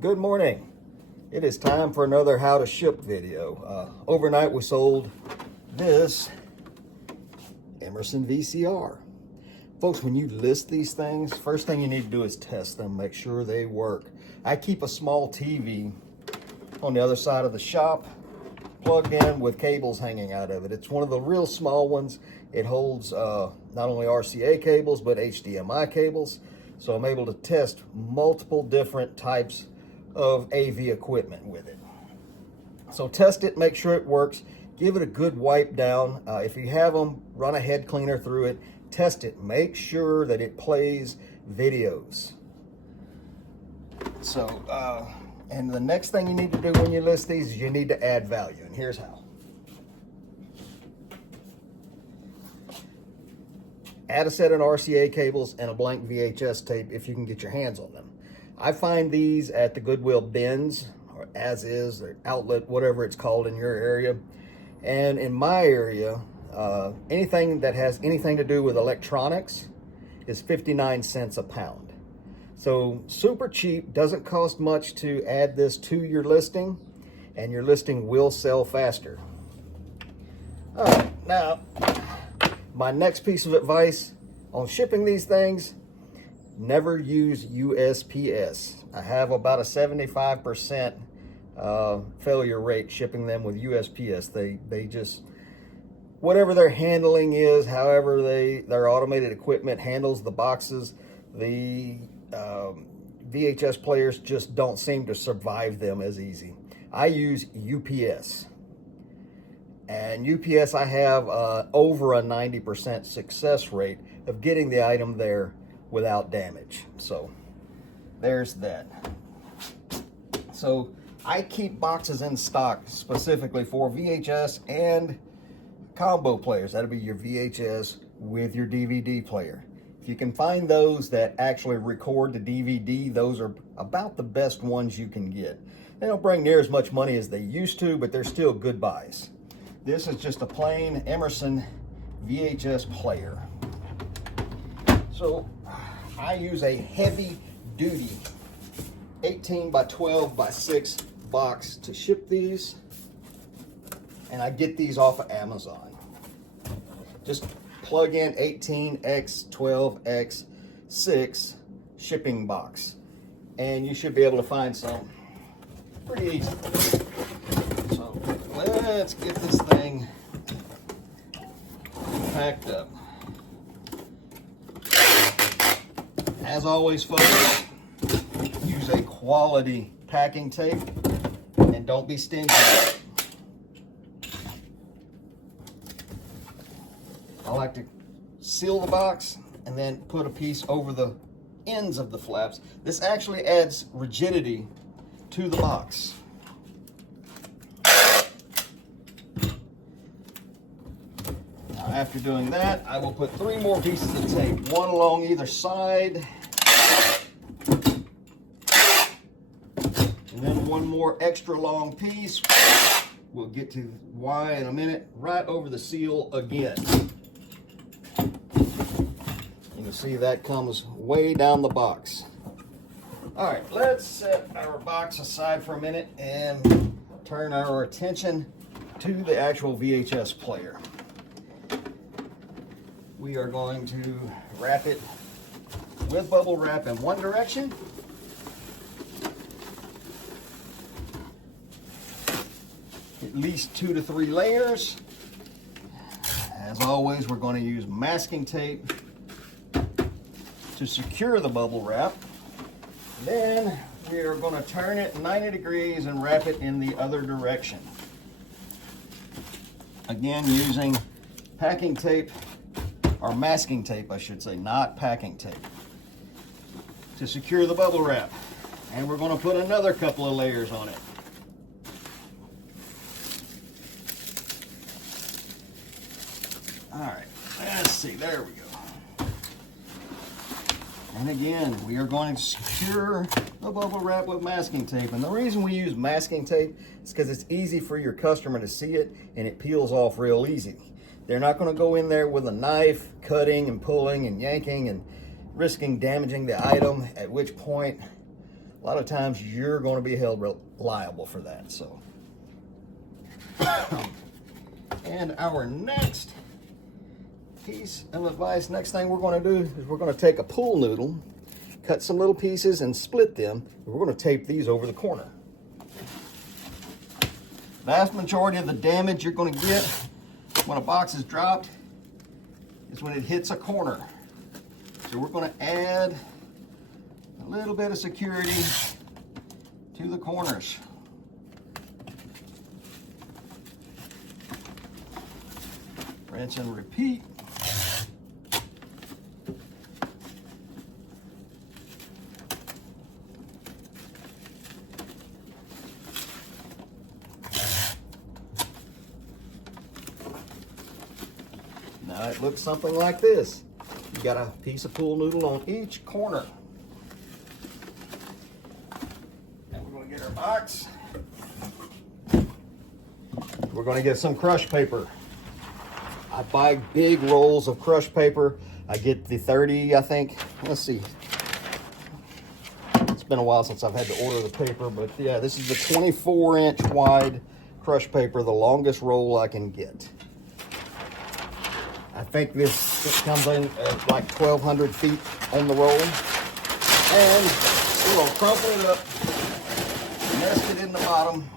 Good morning. It is time for another how to ship video. Overnight we sold this Emerson VCR. Folks, when you list these things, first thing you need to do is test them, make sure they work. I keep a small TV on the other side of the shop, plugged in with cables hanging out of it. It's one of the real small ones. It holds not only RCA cables, but HDMI cables. So I'm able to test multiple different types of AV equipment with it. So test it, make sure it works, give it a good wipe down. If you have them, run a head cleaner through it, test it, make sure that it plays videos. So, and the next thing you need to do when you list these is you need to add value, and here's how. Add a set of RCA cables and a blank VHS tape if you can get your hands on them. I find these at the Goodwill bins, or as is, or outlet, whatever it's called in your area. And in my area, anything that has anything to do with electronics is 59 cents a pound. So super cheap, doesn't cost much to add this to your listing, and your listing will sell faster. All right, now, my next piece of advice on shipping these things: never use USPS. I have about a 75% failure rate shipping them with USPS. They just, whatever their handling is, however their automated equipment handles the boxes, the VHS players just don't seem to survive them as easy. I use UPS. And UPS, I have over a 90% success rate of getting the item there without damage. So there's that. So I keep boxes in stock specifically for VHS and combo players. That'll be your VHS with your DVD player. If you can find those that actually record the DVD, those are about the best ones you can get. They don't bring near as much money as they used to, but they're still good buys. This is just a plain Emerson VHS player. So I use a heavy duty 18 by 12 by 6 box to ship these, and I get these off of Amazon. Just plug in 18x 12x 6 shipping box, and you should be able to find some pretty easy. So let's get this thing packed up. As always, folks, use a quality packing tape and don't be stingy. I like to seal the box and then put a piece over the ends of the flaps. This actually adds rigidity to the box. Now, after doing that, I will put 3 more pieces of tape, one along either side, and then one more extra long piece. We'll get to why in a minute, right over the seal again. You can see that comes way down the box. All right, let's set our box aside for a minute and turn our attention to the actual VHS player. We are going to wrap it with bubble wrap in one direction. At least 2 to 3 layers. As always, we're going to use masking tape to secure the bubble wrap. Then we are going to turn it 90 degrees and wrap it in the other direction. Again, using packing tape, or masking tape, I should say, not packing tape, to secure the bubble wrap. And we're going to put another couple of layers on it. All right, let's see, there we go. And again, we are going to secure the bubble wrap with masking tape. And the reason we use masking tape is because it's easy for your customer to see it, and it peels off real easy. They're not going to go in there with a knife, cutting and pulling and yanking and risking damaging the item, at which point lot of times you're going to be held liable for that. So, and our next piece of advice, next thing we're going to do is we're going to take a pool noodle, cut some little pieces and split them. We're going to tape these over the corner. Vast majority of the damage you're going to get when a box is dropped is when it hits a corner. So we're going to add a little bit of security to the corners. Rinse and repeat. Now it looks something like this. You got a piece of pool noodle on each corner. And we're going to get our box. We're going to get some crushed paper. I buy big rolls of crushed paper. I get the 30, I think. Let's see. It's been a while since I've had to order the paper, but yeah, this is the 24-inch wide crushed paper, the longest roll I can get. I think this comes in at like 1,200 feet on the roll. And we're going to crumple it up, nest it in the bottom.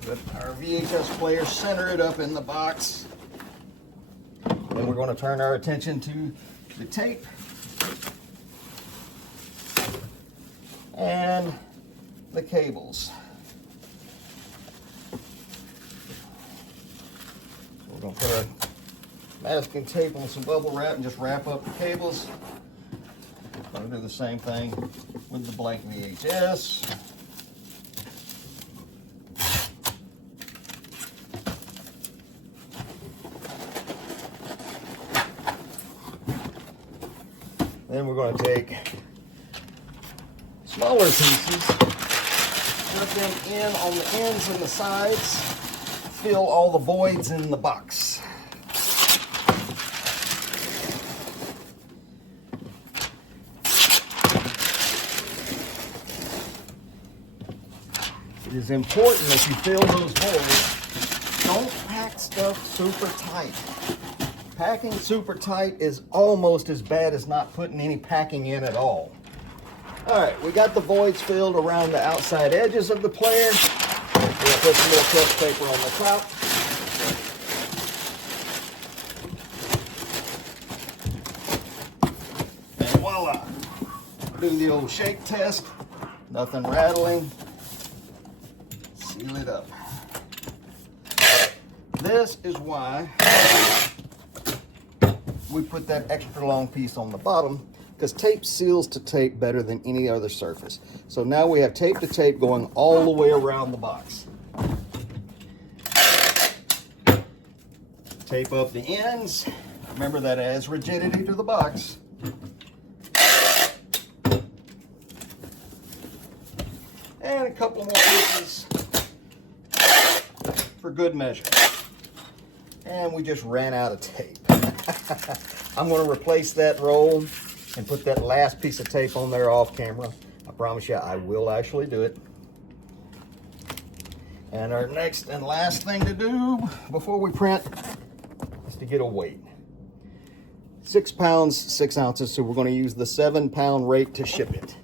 Put our VHS player, center it up in the box. Then we're going to turn our attention to the tape and the cables. We're going to put our masking tape on some bubble wrap and just wrap up the cables. I'm going to do the same thing with the blank VHS. Then we're going to take smaller pieces, put them in on the ends and the sides, fill all the voids in the box. It is important that you fill those holes. Don't pack stuff super tight. Packing super tight is almost as bad as not putting any packing in at all. All right, we got the voids filled around the outside edges of the player. We'll put some more crushed paper on the top. And voila. Do the old shake test. Nothing rattling. Seal it up. This is why we put that extra long piece on the bottom, because tape seals to tape better than any other surface. So now we have tape to tape going all the way around the box. Tape up the ends. Remember, that adds rigidity to the box. And a couple more pieces for good measure. And we just ran out of tape. I'm going to replace that roll and put that last piece of tape on there off camera. I promise you I will actually do it. And our next and last thing to do before we print is to get a weight. 6 pounds, 6 ounces, so we're going to use the 7-pound rate to ship it.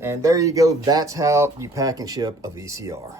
And there you go, that's how you pack and ship a VCR.